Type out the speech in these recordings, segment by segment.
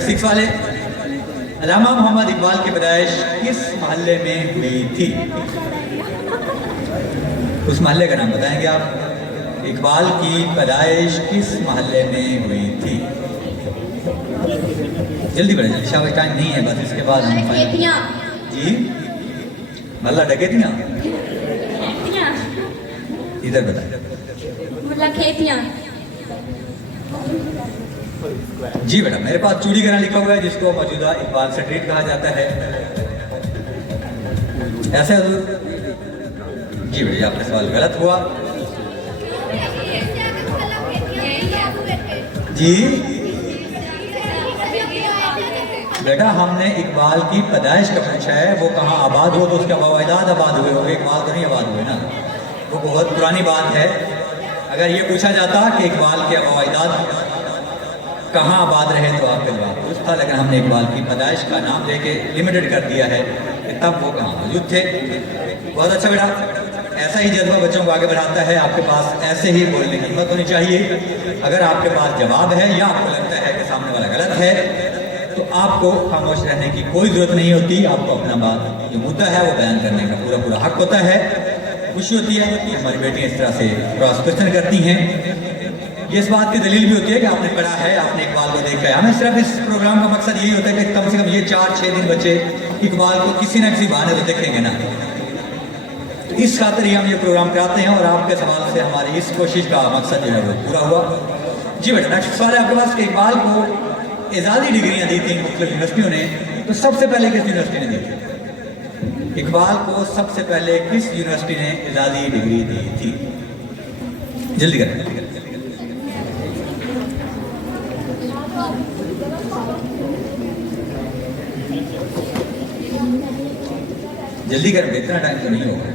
Six वाले अल्लामा मोहम्मद इकबाल की पैदाइश किस मोहल्ले में हुई थी? उस मोहल्ले का नाम बताएंगे आप। इकबाल की पैदाइश किस मोहल्ले में हुई थी? जल्दी बढ़े, जल्दी, शाबाश, टाइम नहीं है, बस इसके बाद हम जी मल्ला डकैतियाँ इधर बताए जी बेटा। मेरे पास चूड़ी गरा लिखा हुआ है जिसको मौजूदा इकबाल स्ट्रीट कहा जाता है। ऐसे हजूर जी बेटा, आपका सवाल गलत हुआ जी बेटा। हमने इकबाल की पैदाइश का पूछा है, वो कहाँ आबाद हो तो उसके अबादाद आबाद हुए होंगे, इकबाल तो नहीं आबाद हुए ना, वो बहुत पुरानी बात है। अगर ये पूछा जाता कि इकबाल के अबादाद कहाँ आबाद रहे तो आपका जवाब दुरुस्त था, लेकिन हमने इकबाल की पैदाइश का नाम लेके लिमिटेड कर दिया है कि तब वो कहाँ मौजूद थे। बहुत अच्छा बेटा, ऐसा ही जज्बा बच्चों को आगे बढ़ाता है। आपके पास ऐसे ही बोलने की हिम्मत होनी चाहिए। अगर आपके पास जवाब है या आपको लगता है कि सामने वाला गलत है तो आपको खामोश रहने की कोई जरूरत नहीं होती। आपको अपना बात जो मुद्दा है वो बयान करने का पूरा पूरा हक होता है। खुशी होती है कि हमारी बेटियां इस तरह से क्रॉस क्वेश्चन करती हैं। ये इस बात की दलील भी होती है कि आपने पढ़ा है, आपने इकबाल को देखा है। हमें सिर्फ इस प्रोग्राम का मकसद यही होता है कि कम से कम ये 4-6 दिन बच्चे इकबाल को किसी न किसी बहाने तो देखेंगे ना। तो इस खातिर ही हम ये प्रोग्राम कराते हैं और आपके सवाल से हमारी इस कोशिश का मकसद जो है वो पूरा हुआ। जी बेटा, नेक्स्ट सवाल है आपके पास कि इकबाल को एजाज़ी डिग्रियाँ दी थी मुख्तलिफ यूनिवर्सिटियों ने, तो सबसे पहले किस यूनिवर्सिटी ने दी थी? इकबाल को सबसे पहले किस यूनिवर्सिटी ने एजाज़ी डिग्री दी थी? जल्दी करें, जल्दी करें, इतना टाइम तो नहीं होगा।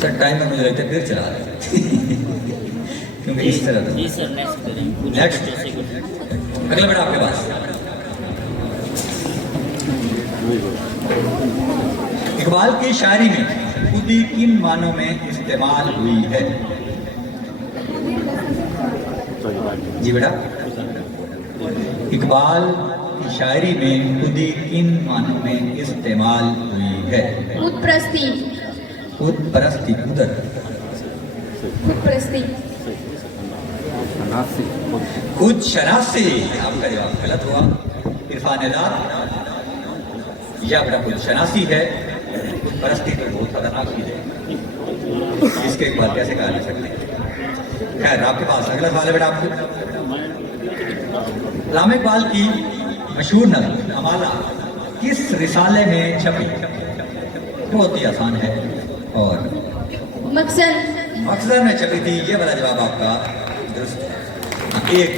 सर टाइम में मुझे लगता है फिर चला रहे क्योंकि इस तरह तो नेक्स्ट अगला बेटा आपके पास। इकबाल की शायरी में खुदी किन मानों में इस्तेमाल हुई है? जी बेटा, इकबाल की शायरी में खुदी किन मानों में इस्तेमाल हुई है? खुदपरस्ती, खुदपरस्ती, उधर खुदपरस्ती, खुद शनासी। आपका जवाब गलत हुआ इरफान एजाज। यह बेटा खुद शनासी है, खुदपरस्ती तो बहुत खतरनाक चीज है, इसके एक बार कैसे कहा जा सकते। खैर आपके पास अगला सवाल है बेटा आपको। अल्लामा इकबाल की मशहूर नज़्म अमाला किस रिसाले में छपी? बहुत ही आसान है और मकसद में छपी थी। ये वाला जवाब आपका दुरुस्त है। एक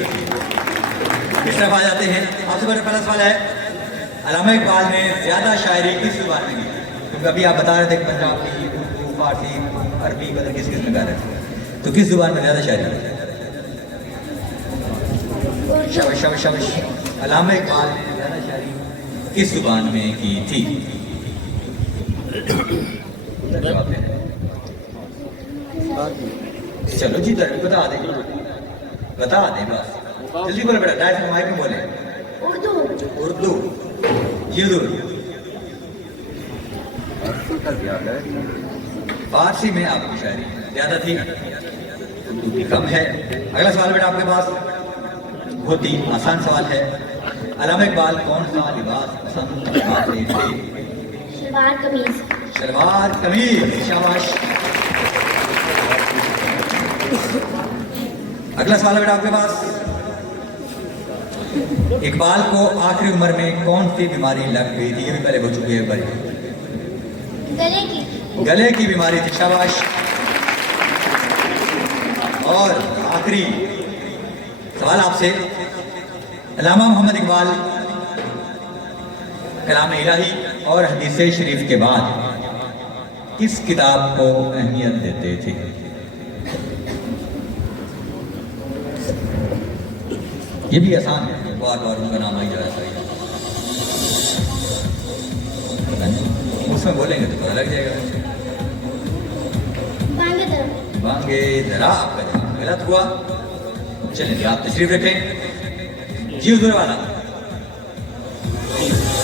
इस तरफ आ जाते हैं। आपसे पहला सवाल है, अल्लामा इकबाल ने ज्यादा शायरी किस जुबान में की? क्योंकि अभी आप बता रहे थे पंजाबी, उर्दू, फारसी, अरबी, मतलब किस किस में गा रहे थे, तो किस जुबान में ज्यादा शायरी? शाबाश शाबाश शाबाश। अल्लामा इकबाल ने ज्यादा शायरी किस जुबान में की थी? जवाब दें। चलो जी तरह बता दें बस जल्दी बोले बेटा, डायरेक्ट माइक में बोले। उर्दू जी फारसी में आपकी शायरी ज्यादा थी, उर्दू की कम है। अगला सवाल बेटा आपके पास बहुत ही आसान सवाल है। अल्लामा इकबाल कौन सा लिबास पसंद करते थे? सलवार कमीज, सलवार कमीज, शाबाश। अगला सवाल है बेटा आपके पास। इकबाल को आखिरी उम्र में कौन सी बीमारी लग गई थी? ये भी पहले हो चुकी है भाई। गले की बीमारी थी, शाबाश। और आखिरी सवाल आपसे, अल्लामा मोहम्मद इकबाल कलाम इलाही और हदीस शरीफ के बाद किस किताब को अहमियत देते थे? ये भी आसान है, बार बार उनका नाम आ जाता है, उसमें बोलेंगे तो पता लग जाएगा। बांगे दरा, आपका जवाब गलत हुआ। चलिए आप तशरीफ रखें। जी हुजूर वाला।